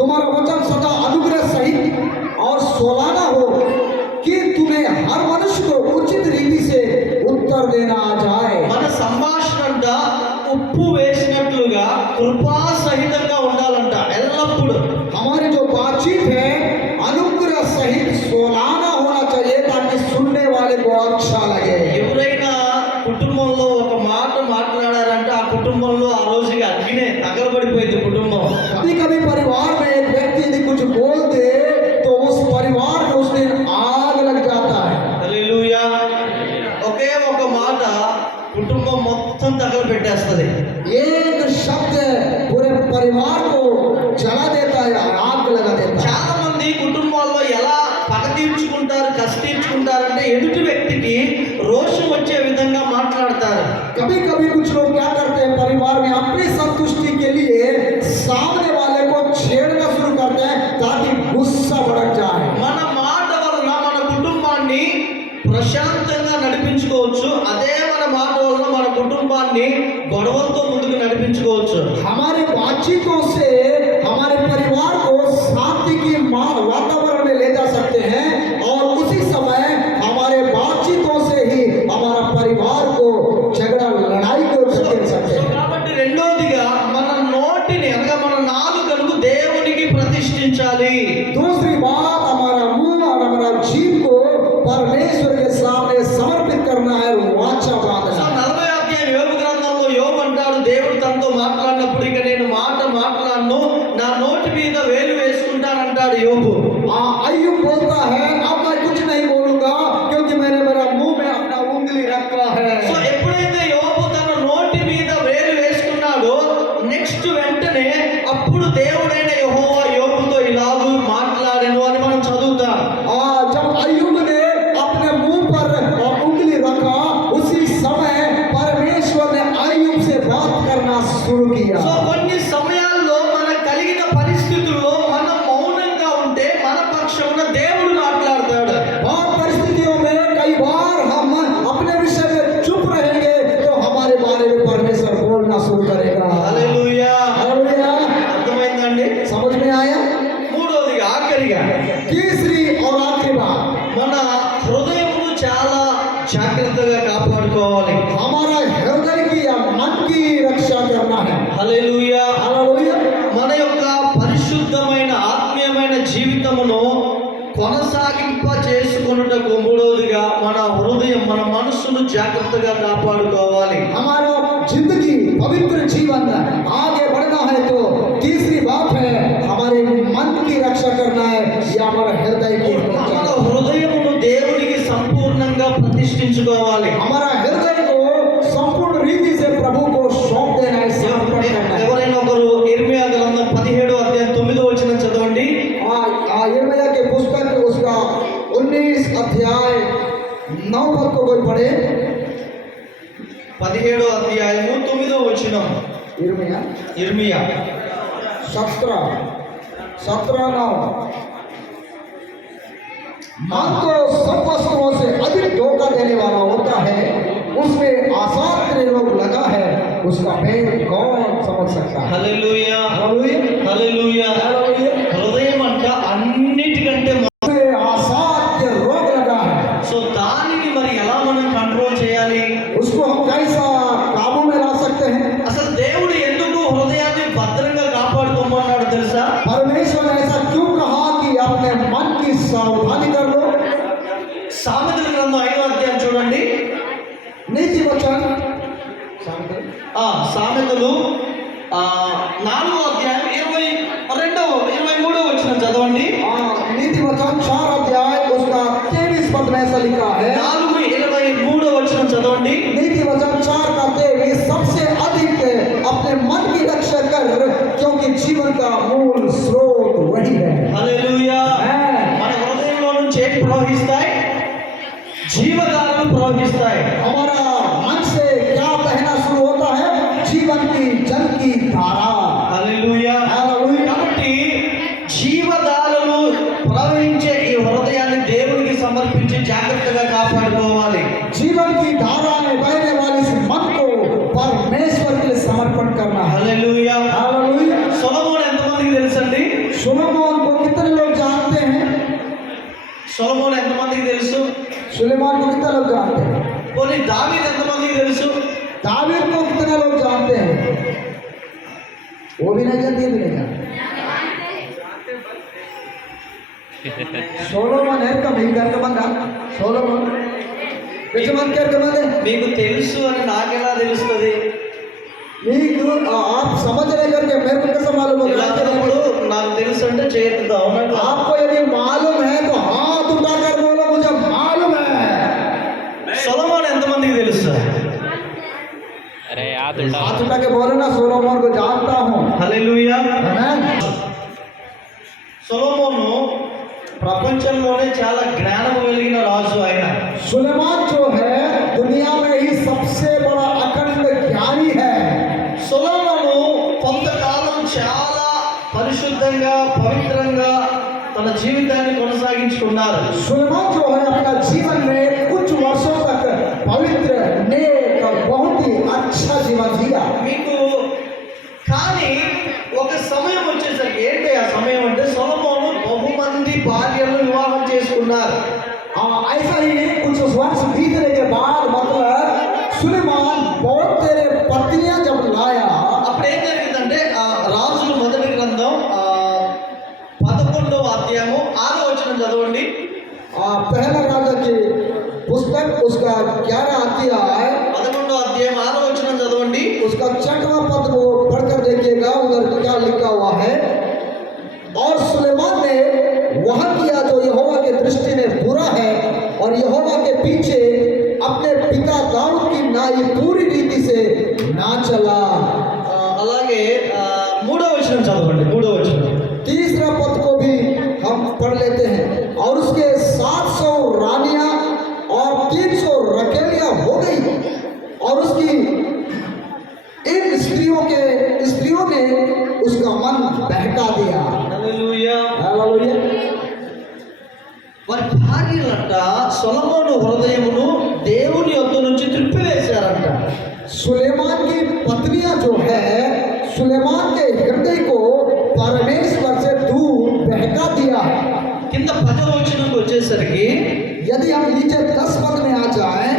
तुम्हारा वचन सदा अनुग्रह सहित और सोलाना हो कि तुम्हें हर मनुष्य को उचित रीति से उत्तर देना आ जाए। మన సంభాషణ అంట ఉప్పు వేసినట్లుగా కృపా సహితంగా ఉండాలంట ఎల్లప్పుడూ. हमारी जो बातचीत है अनुग्रह सहित सोलाना होना चाहिए ताकि सुनने वाले को अच्छा लगे। ఎవరైనా కుటుంబంలో ఒక మాట మాట్లాడారంటే ఆ కుటుంబంలో ఆ రోజుకి అగ్గినే తగలబడిపోయింది కుటుంబం. कभी कभी परिवार में एक व्यक्ति यदि कुछ बोल दे तो उस परिवार में उस दिन आग लग जाता है। హల్లెలూయా. ఒకే ఒక మాట కుటుంబం మొత్తం తగలబెట్టేస్తుంది. एक शब्द पूरे परिवार को जला देता है, आग लगा देता है। చాలా మంది కుటుంబాల్లో ఎలా పగ తీర్చుకుంటారు, కసి తీర్చుకుంటారంటే ఎదుటి వ్యక్తికి రోషం వచ్చే విధంగా మాట్లాడతారు. कभी कभी कुछ लोग क्या करते हैं परिवार में अपनी संतुष्टि के लिए सामने वाले को छेड़ना शुरू करते हैं ताकि गुस्सा भड़क जाए। మన మాట వలన మన కుటుంబాన్ని ప్రశాంతంగా నడిపించుకోవచ్చు. అదే మన మాట వలన మన కుటుంబాన్ని గొడవలతో ముందుకు నడిపించుకోవచ్చు. हमारे बातचीतों से हमारे परिवार को शांति की वातावरण में ले जा सकते हैं और उसी समय हमारे बातचीतों से ही हमारा परिवार को झगड़ा लड़ाई को सकेल सकते हैं। కాబట్టి రెండోదిగా మన నోటిని అనగా మన నాలుకను దేవునికి ప్రతిష్ఠించాలి. दूसरी बात हमारा मुंह और हमारा जीभ को परमेश्वर के सामने समर्पित करना है, वाचा సో बांधना। 40వ అధ్యాయం యోబు గ్రంథంలో యోబు అంటాడు, దేవుడు తనతో మాట్లాడినప్పుడు ఇక నేను మాట్లాడను, నా నోటి మీద వేలు వేసుకుంటానంటాడు యోబు. अय्यूब बोलता है अब मैं कुछ नहीं बोलूंगा क्योंकि मैंने मेरा मुंह में अपना उंगली रखा సో है। ఎప్పుడైతే యోబు తన నోటి మీద వేలు వేసుకున్నాడో నెక్స్ట్ వెంటనే అప్పుడు దేవుడైన యెహోవా యోబుతో ఇలాగూ మాట్లాడెను అని మనం చదువుతాం. और जब अय्यूब ने अपने मुंह पर उंगली रखा उसी समय परमेश्वर ने अय्यूब से बात करना शुरू किया। సో కొన్ని సమయాల్లో మనకు కలిగిన పరిస్థితుల్లో మనం మౌనంగా ఉంటే మన పక్షమున దేవుడు మాట్లాడతాడు. और परिस्थितियों में कई बार हम अपने विषय में चुप रहेंगे तो हमारे बारे में परमेश्वर बोलना शुरू करेगा। హల్లెలూయా. हालेलुया। అర్థమైందండి? समझ में आया? మూడోదిగా ఆఖరిగా तीसरी और आखिरी बात, మన హృదయమును చాలా జాగ్రత్తగా కాపాడుకోవాలి. हमारा हृदय की या मन की रक्षा करना है। హల్లెలూయా. हालेलुया। మన యొక్క పరిశుద్ధమైన ఆత్మీయమైన జీవితమును కొనసాగింప చేసుకొనుటకు మూడవదిగా మన హృదయం మన మనస్సును జాగ్రత్తగా కాపాడుకోవాలి. हमारा जिंदगी पवित्र जीवन आगे बढ़ना है तो तीसरी बात है हमारे मन की रक्षा करना है या हमारा हृदय की रक्षा। మన హృదయమును దేవునికి సంపూర్ణంగా ప్రతిష్ఠించుకోవాలి. हमारा हृदय को संपूर्ण रीति से प्रभु को सौंप देना है, समर्पण करना है। ఎవరైనా ఒకరు ఇర్మియా గ్రంథం 17వ అధ్యాయం 9వ వచనం చదవండి. यिर्मयाह के पुस्तक उसका 19 अध्याय 9 पद को कोई पढ़े। 17వ అధ్యాయము 9వ వచనం. यिर्मयाह ఇర్మియా 17:9 मन तो सब वस्तुओं से अधिक धोखा देने वाला होता है, उसमें आशात्र रोग लगा है, उसका भेद कौन समझ सकता है। హల్లెలూయా. हालेलुया। హల్లెలూయా. हालेलुया। హృదయం అంట అన్నిటికంటే उसमें असाध्य रोग लगा है, సో దానిని మరి ఎలా మనం కంట్రోల్ చేయాలి? उसको हम कैसा काबू में ला सकते हैं। అసలు దేవుడు ఎందుకు హృదయాన్ని భద్రంగా కాపాడుకోమన్నాడు తెలుసా? परमेश्वर ने ऐसा क्यों कहा कि अपने मन की सावधानी कर लो। సామెతల గ్రంథం 5వ అధ్యాయం చూడండి. नीति वचन సామెతలు 4వ అధ్యాయం 22వ 23వ लिखा है, 4:23 చదవండి. नीति वचन 4 कहते हुए सबसे अधिक अपने मन की रक्षा कर, क्योंकि जीवन का मूल स्रोत वही है। హల్లెలూయా. आमेन। మన హృదయంలో నుంచి ఏం ప్రవహిస్తాయి? జీవధారలు ప్రవహిస్తాయి. हमारा मन से क्या बहना शुरू होता है? जीवन की जल की धारा। హల్లెలూయా. हालेलुया। కాబట్టి జీవధారలు ప్రవహించే ఈ హృదయాన్ని దేవునికి సమర్పించి జాగ్రత్తగా కాపాడుకోవాలి. जीवन की धाराएं बहने वाले इस मन को परमेश्वर के लिए समर्पण करना है। హల్లెలూయా. हालेलुया। సొలొమోను ఎంతమందికి తెలుసండి? सुलेमान को कितने लोग जानते हैं? సొలొమోను ఎంతమందికి తెలుసు? सुलेमान को कितने लोग जानते हैं? పోనీ దావీదు ఎంతమందికి తెలుసు? दावीद को कितने लोग जानते हैं? वो भी नहीं जानते, ये भी नहीं जानते। सोलोमन है का नहीं करके बंदा सोलोमन विचमन करके बंदे మీకు తెలుసు అని నాకెలా తెలుస్తుంది? మీకు आप समझ रहे करके मेरे को कैसे मालूम होगा? ఇలాంటప్పుడు నాకు తెలుసు అంటే చేయొద్దు. అవునా? आपको यदि मालूम है तो हाथ उठाकर बोलो मुझे मालूम है। సొలొమోను ఎంతమందికి తెలుసు? अरे याद हाथ उठा के बोलो ना, सोलोमन को जानता हूँ। హల్లెలూయా. आमेन। సొలొమోను ప్రపంచంలోనే చాలా జ్ఞానం కలిగిన రాజు. ఆయన सुलेमान जो है दुनिया में ही सबसे बड़ा अखंड ज्ञानी है। సొలొమోను కొంతకాలం చాలా పరిశుద్ధంగా పవిత్రంగా తన జీవితాన్ని కొనసాగించుకున్నారు. सुलेमान जो है अपना जीवन में कुछ वर्षों तक पवित्र नेक और बहुत ही अच्छा जीवन जिया। మీకు కానీ ఒక సమయం వచ్చేసరికి ఏంటి ఆ సమయం అంటే సొలొమోను బహుమంది భార్యలను వివాహం చేసుకున్నారు. ऐसा ही कुछ वर्ष बीतने के बाद मतलब सुलेमान बहुत तेरे पत्नियां जब लाया, అప్పుడు ఏం జరిగిందంటే రాజుల మొదటి గ్రంథం 11వ అధ్యాయము 6వ వచనం చదవండి. पहला राजा की पुस्तक उसका 11 अध्याय 11వ అధ్యాయం 6వ వచనం చదవండి. उसका 6वां पद को पढ़कर देखिएगा, उधर क्या लिखा हुआ है। और सुलेमान ने वह किया जो यहोवा के दृष्टि में बुरा है, और यहोवा के पीछे अपने पिता दाऊद की नाई पूरी रीति से ना चला। అలాగే 3వ వచనం చదవండి. 3వ వచనం. तीसरा पद को भी हम पढ़ लेते हैं। और उसके 700 रानियां और 300 रखेलियां हो गई, और उसकी इन स्त्रियों ने उसका मन बहका दिया। హల్లెలూయా. हालेलुया। వారి భార్యలంట సొలొమోను హృదయమును దేవుని యొద్ద నుంచి త్రిప్పివేశారంట. सुलेमान की पत्नियां जो है सुलेमान के हृदय को परमेश्वर से दूर बहका दिया है। కింద 10వ వచనంకి వచ్చేసరికి यदि हम नीचे 10 पद में आ जाए,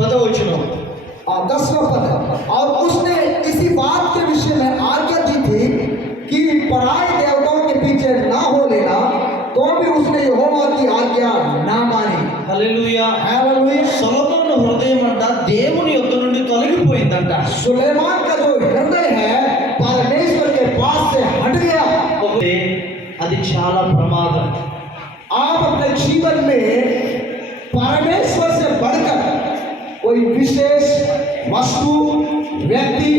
10వ వచనం. 10वां पद, और उसने इसी बात के विषय में आज्ञा दी थी कि पराये देवताओं के पीछे ना हो लेना, तो भी उसने यहोवा की आज्ञा ना मानी। హల్లెలూయా. हालेलुया। సొలొమోను హృదయం అంట దేవుని యొద్ద నుండి తొలగిపోయిందంట. सुलेमान का जो हृदय है परमेश्वर के पास से हट गया। అది చాలా ప్రమాదం. आप अपने जीवन में परमेश्वर से बढ़कर कोई विशेष वस्तु, व्यक्ति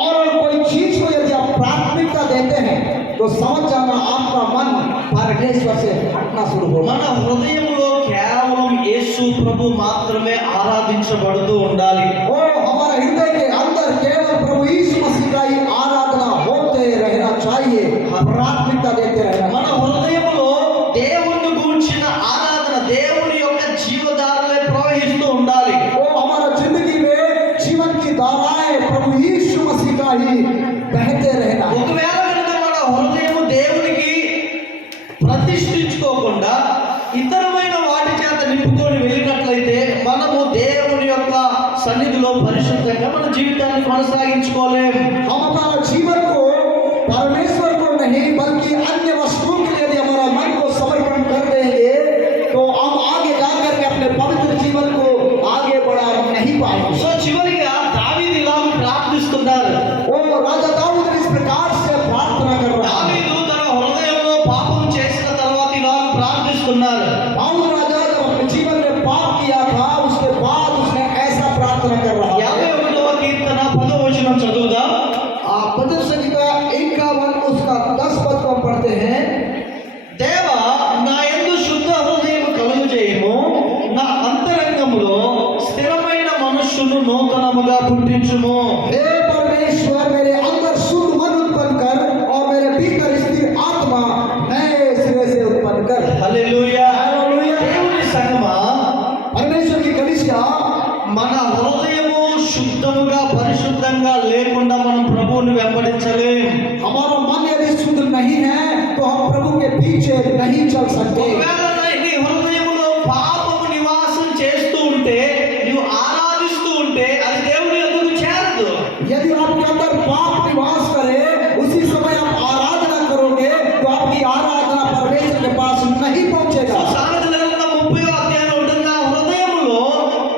और कोई चीज को यदि आप प्राथमिकता देते हैं तो समझ जाना आपका मन परमेश्वर से हटना शुरू होगा। మన హృదయంలో కేవలం యేసు ప్రభు మాత్రమే ఆరాధించబడుతూ ఉండాలి. और हमारे हृदय के अंदर केवल प्रभु यीशु मसीह का ही आराधना होते रहना चाहिए, प्राथमिकता देते रहना। మన హృదయంలో దేవుని గూర్చిన ఆరాధన దేవుని యొక్క జీవధారలే ప్రవహిస్తూ ఉండాలి. वो हमारा जिंदगी में जीवन की धाराएं प्रभु यीशु मसीह का ही बहते रहना। ఒకవేళ కనుక మన హృదయం దేవునికి ప్రతిష్ఠించుకోకుండా ఇతరమైన వాటి చేత నింపుకొని వెళ్ళినట్లయితే మనము దేవుని యొక్క సన్నిధిలో పరిశుద్ధంగా మన జీవితాన్ని కొనసాగించుకోలేము. हम अपना जीवन को परमेश्वर को नहीं बल्कि अन्य वस्तुओं के लिए यदि हमारा मन को समर्पण कर देंगे तो हम आगे जाकर के अपने पवित्र जीवन को आगे बढ़ा नहीं पाएंगे। సో చివరిగా దావీదు ఇలా ప్రార్థిస్తున్నారు. वो राजा दाऊद इस प्रकार से प्रार्थना कर रहा है। దావీదు తన హృదయ నూతనముగా పుట్టించుము. हे परमेश्वर मेरे अंदर शुद्ध मन उत्पन्न कर और मेरे भीतर स्थिर आत्मा नए सिरे से उत्पन्न कर। హల్లెలూయా. हालेलुया। దేవుని సంగమా, परमेश्वर की कलीसिया, మన హృదయము శుద్ధముగా పరిశుద్ధంగా లేకుండా మనం ప్రభువుని వెంబడించలేం. हमारा मन यदि शुद्ध नहीं है तो हम प्रभु के पीछे नहीं चल सकते। ఒకవేళ నీ హృదయములో పాపము నివాసం చేస్తూ ఉంటే, నీవు ఆరాధిస్తూ ఉంటే, అది దేవుని యొద్దకు చేరదు. यदि आपके अंदर पाप निवास करे उसी समय आप आराधना करोगे तो आपकी आराधना परमेश्वर के पास नहीं पहुंचेगा। సామెతల గ్రంథం 30వ అధ్యాయంలో ఉంటుంది, నా హృదయములో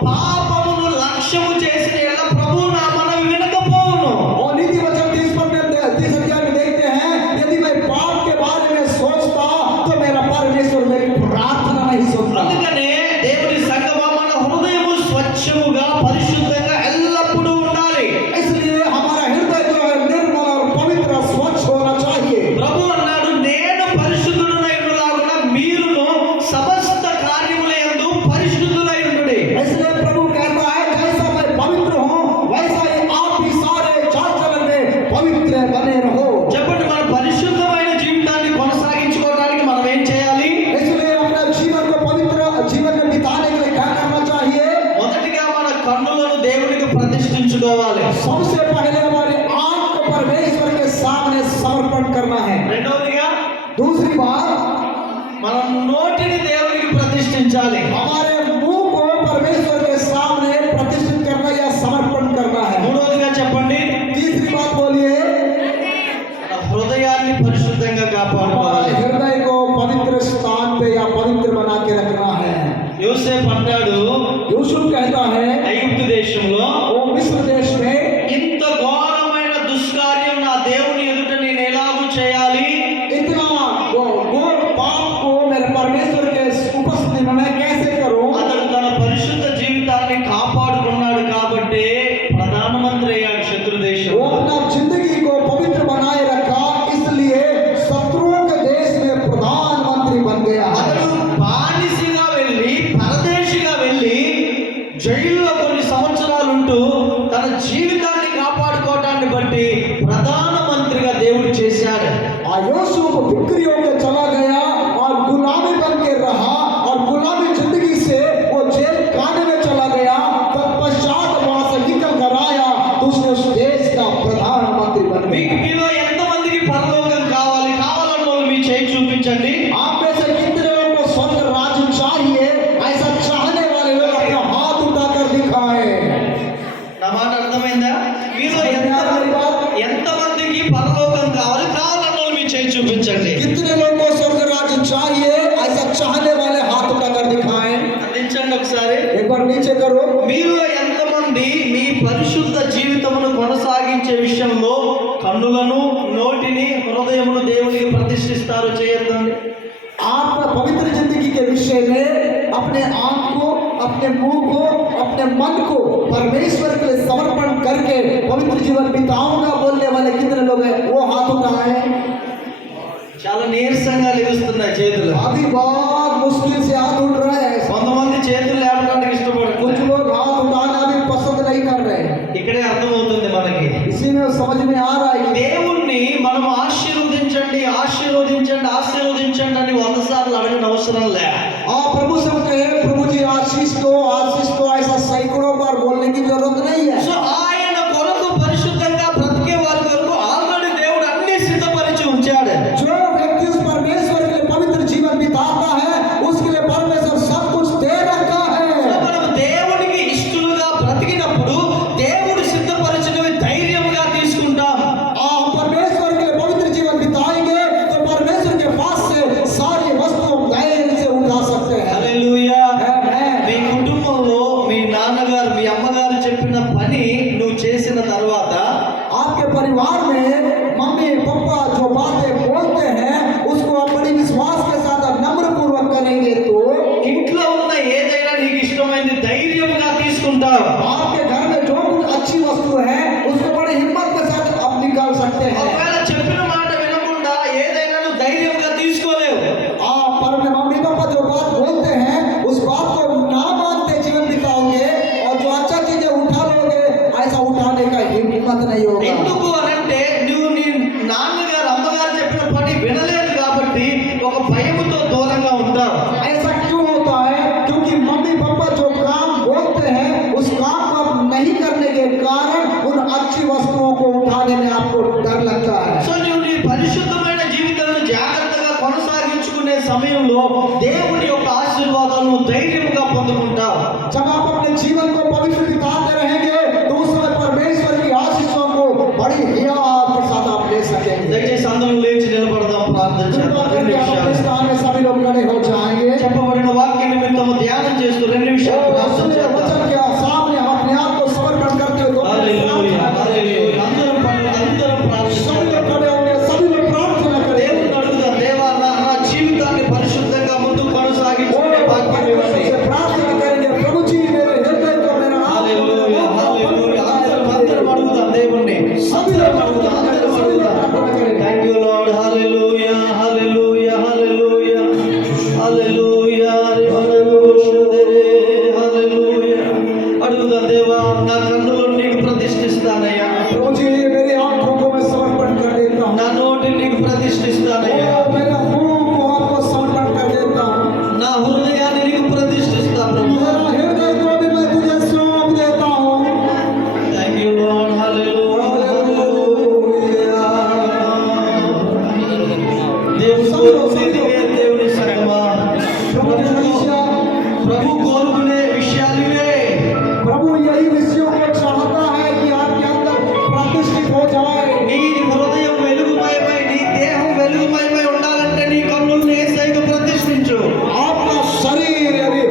పాపమును లక్ష్యము చేసిన ఎడల ప్రభువు నా మనవి వినకపోవును. और नीति वचन 30 अध्याय में देखते हैं, यदि मैं पाप के बारे में सोचता तो मेरा परमेश्वर मेरी प्रार्थना नहीं सुनता। అందుకనే దేవుని సంగమా, మన హృదయము స్వచ్ఛముగా పరిశుద్ధంగా ఎల్లప్పుడూ ఉండాలి. इसलिए हमारा हृदय जो है निर्मल और पवित्र स्वच्छ होना चाहिए। ప్రభు అన్నాడు, నేను పరిశుద్ధుడనై ఉండులాగున మీరును సమస్త కార్యములందు పరిశుద్ధులై ఉండుడి. इसलिए प्रभु कहता है, जैसा मैं पवित्र हूँ वैसा ही आप भी सारे चाल चलन में पवित्र बने रहो। చెప్పండి, మన పరిశుద్ధమైన జీవితాన్ని కొనసాగించుకోవడానికి మనం ఏం చేయాలి? इसलिए अपने जीवन को पवित्र जीवन में बिताने के लिए क्या करना चाहिए? మొదటిగా మన కన్నులను దేవునికి ప్రతిష్ఠించుకోవాలి. सबसे पहले हमारे आंख को परमेश्वर के सामने समर्पण करना है। రెండవదిగా दूसरी बात, మన నోటిని దేవునికి ప్రతిష్ఠించాలి. हमारे मुंह को परमेश्वर के सामने प्रतिष्ठित करना या समर्पण करना है। మూడవదిగా చెప్పండి, तीसरी बात बोलिए, మన హృదయాన్ని పరిశుద్ధంగా हमारे కాపాడుకోవాలి. हृदय को पवित्र स्थान पे या पवित्र बना के रखना है। యోసేపు అంటాడు, यूसुफ कहता है, ఐగుప్తు దేశంలో वो मिस्र देश में ఇంత ఘోరమైన దుష్కార్యం నా దేవుని ఎదుట నేను ఎలాగూ చేయాలి? इतना घोर पाप को मेरे परमेश्वर के उपस्थिति में मैं कैसे करूं? అతడు తన పరిశుద్ధ జీవితాన్ని కాపాడుకున్నాడు కాబట్టి ప్రధానమంత్రి అయ్యాడు శత్రు वो దేశంలో. अपना जिंदगी को पवित्र बनाए रखा, इसलिए शत्रुओं के देश में प्रधानमंत्री बन गया है। అతడు బానిసగా వెళ్ళి, పరదేశిగా వెళ్ళి, జైల్లో కొన్ని సంవత్సరాలు ఉంటూ తన జీవితాన్ని కాపాడుకోవటాన్ని బట్టి ప్రధానమంత్రిగా దేవుడు చేశాడు. और यूसुफ बिक्री होकर चला गया और गुलामी बन के रहा और गुलामी जिंदगी से वो जेल खाने में चला गया। तत्पश्चात वहां से निकल कर आया तो उसने उस देश का प्रधानमंत्री बन మీకు गया। మీలో ఎంతమందికి పరలోకం కావాలి? కావాలన్న వాళ్ళు మీ చేయి చూపించండి. आप में से कितने लोगों को स्वर्ग राज्य चाहिए? ऐसा चाहने वाले लोग अपना हाथ उठाकर दिखाएं। నా మాట అర్థమైందా? మీలో ఎంతమందికి పరలోకం కావాలి? కావాలన్న వాళ్ళు మీ చేయి చూపించండి. कितने लोगों को स्वर्ग राज्य चाहिए? ऐसा चाहने वाले हाथ उठाकर दिखाएं। అందించండి ఒకసారి. एक बार नीचे करो। మీలో ఎంతమంది మీ పరిశుద్ధ జీవితమును కొనసాగించే విషయంలో కన్నులను, నోటిని, హృదయమును దేవునికి ప్రతిష్ఠిస్తారో చేయొద్దండి. आप पवित्र जिंदगी के विषय में अपने आंख को, अपने मुंह को, अपने मन को परमेश्वर के लिए समर्पण करके पवित्र जीवन बिताऊंगा बोलने वाले कितने लोग हैं? वो हाथ उठाएं। చాలా నీరసంగా లేస్తున్నాయి చేతులు. अभी बहुत मुश्किल से हाथ उठ रहे हैं। కొంతమంది చేతులు లేపడానికి ఇష్టపడరు. कुछ लोग हाथ उठाना भी पसंद नहीं कर रहे हैं। ఇక్కడే అర్థమవుతుంది మనకి. इसी में समझ में आ रहा है कि దేవుణ్ణి మనం ఆశీర్వదించండి, ఆశీర్వదించండి, ఆశీర్వదించండి అని 100 సార్లు అడగని అవసరం లే. आप प्रभु से कहे, प्रभु जी आशीष दो, ऐसा सैकड़ों बार बोलने की जरूरत नहीं है। సో ఆయన కొరకు పరిశుద్ధంగా బ్రతికే వారి కొరకు ఆల్రెడీ దేవుడు అన్ని సిద్ధపరిచి ఉంచాడు. जो व्यक्ति उस परमेश्वर के लिए पवित्र जीवन बिताता है उसके लिए परमेश्वर सब कुछ दे रखा है। సో మనం దేవునికి ఇష్టలుగా బ్రతికినప్పుడు దేవుడు సిద్ధపరిచినవి ధైర్యంగా తీసుకుంటాం. आप परमेश्वर के लिए पवित्र जीवन बिताएंगे तो परमेश्वर के पास से सारी वस्तुओं धैर्य से उठा सकते हैं। హల్లెలూయా. आमेन। మీ కుటుంబంలో మీ నాన్నగారు, మీ అమ్మగారు చెప్పిన పని నువ్వు చేసిన తర్వాత आपके परिवार में मम्मी पापा जो बातें बोलते हैं उसको आप बड़ी विश्वास के साथ और नम्र पूर्वक करेंगे तो ఇంట్లో ఉన్న ఏదైనా నీకు ఇష్టమైనది ధైర్యంగా తీసుకుంటావు. आपके घर में जो कुछ अच्छी वस्तु है उसको बड़ी हिम्मत के साथ आप निकाल सकते हैं। ఒకవేళ చెప్పిన మాట వినకుండా ఏదైనా నువ్వు ధైర్యంగా తీసుకోలేవు. आप पर में मम्मी पापा जो बात बोलते हैं उस बात को ना मानते जीवन बिताओगे और जो अच्छा चीजें उठा लो गलत नहीं होगा। ఎందుకు అనంటే నువ్వు నీ నాన్నగారు అమ్మగారు చెప్పిన పని వినలేదు కాబట్టి ఒక భయముతో దూరంగా ఉంటావు. ऐसा क्यों होता है? क्योंकि मम्मी पापा जो काम बोलते हैं उस काम को आप नहीं करने के कारण उन अच्छी वस्तुओं को उठाने में आपको डर लगता है। సో నువ్వు నీ పరిశుద్ధమైన జీవితాన్ని జాగ్రత్తగా కొనసాగించుకునే సమయంలో దేవుని యొక్క ఆశీర్వాదాలను ధైర్యంగా పొందుకుంటావు. जब आप अपने जीवन को पवित्र बिताते रहेंगे तो उस समय परमेश्वर की आशीषों को बड़ी हियात के साथ आप ले सकेंगे। దయచేసి అందరం లేచి నిలబడదాం, ప్రార్థన कृपा చేద్దాం. करके आप अपने स्थान में सभी लोग खड़े हो जाएंगे। చెప్పబడిన వాక్య నిమిత్తం ధ్యానం చేస్తూ 2 నిమిషాలు ప్రార్థన सुने చేద్దాం. वचन के सामने अपने आप को समर्पण करते हुए హల్లెలూయా, హల్లెలూయా. అందరం सभी ప్రార్థిస్తాం. लोग खड़े होंगे, सभी लोग प्रार्थना करें। దేవుని అడుగుదాం, దేవా నా జీవితాన్ని పరిశుద్ధంగా ముందుకు కొనసాగించుకునే భాగ్యం ఇవ్వండి. से प्रार्थना करेंगे, प्रभु जी मेरे हृदय को मेरा హల్లెలూయా, హల్లెలూయా. అందరం అడుగుదాం దేవుణ్ణి. सभी लोग प्रार्थना करें, सभी लोग प्रार्थना करें। Thank you Lord. Hallelujah, hallelujah, hallelujah, hallelujah, hallelujah. అడుగుదాం, దేవా నా కన్నులను నీకు ప్రతిష్ఠిస్తానయ్యా, प्रभु जी मेरी आंखों को मैं समर्पण कर देता हूँ। నా నోటిని నీకు ప్రతిష్ఠిస్తానయ్యా, मेरा मुंह को आपको समर्पण कर देता हूँ। నా హృదయాన్ని నీకు ప్రతిష్ఠిస్తా ప్రభు. मेरा हृदय को भी मैं तुझे सौंप देता हूँ। Thank you Lord. Hallelujah, hallelujah. దేవుని కోరుకునేదివే దేవుని సంగమా. ప్రభు కోరుకునే విషయాలు ఇవే. प्रभु यही विषयों को चाहता है कि आपके अंदर प्रतिष्ठित हो जाए। నీ హృదయం వెలుగుమయమై, నీ దేహం వెలుగుమయమై ఉండాలంటే నీ కన్నులను యేసయ్యకు ప్రతిష్ఠించు. आपका शरीर यदि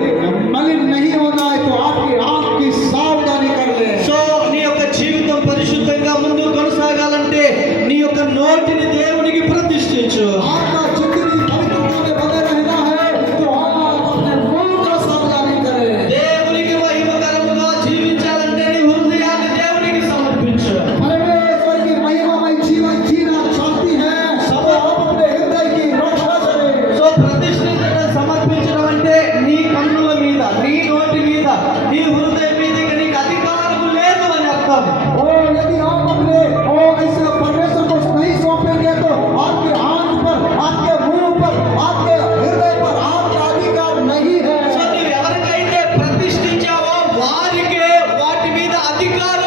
मलिन नहीं होना है तो आपकी आंख की सावधानी कर ले। సో నీ యొక్క జీవితం పరిశుద్ధంగా ముందుకు కొనసాగాలంటే నీ యొక్క నోటిని దేవునికి ప్రతిష్ఠించు. आपका जिंदगी पवित्रता में बने रहना है तो आप अपने मुंह का सावधानी करें। దేవునికి మహిమకరముగా జీవించాలంటే నీ హృదయాన్ని దేవునికి సమర్పించు. परमेश्वर की महिमामय जीवन जीना चाहती है तो आप अपने हृदय की रक्षा करें। సో ప్రతిష్ఠించడం, సమర్పించడం అంటే నీ కన్నుల మీద, నీ నోటి మీద, నీ హృదయం మీద ఇక నీకు అధికారం లేదు అని అర్థం. और यदि आप अपने और ऐसे परमेश्वर को नहीं सौंपेंगे तो आपके आंख पर, आपके मुंह पर, आपके हृदय पर आपका अधिकार नहीं है। సో నువ్వు ఎవరికైతే ప్రతిష్ఠించావో వారికే వాటి మీద అధికారం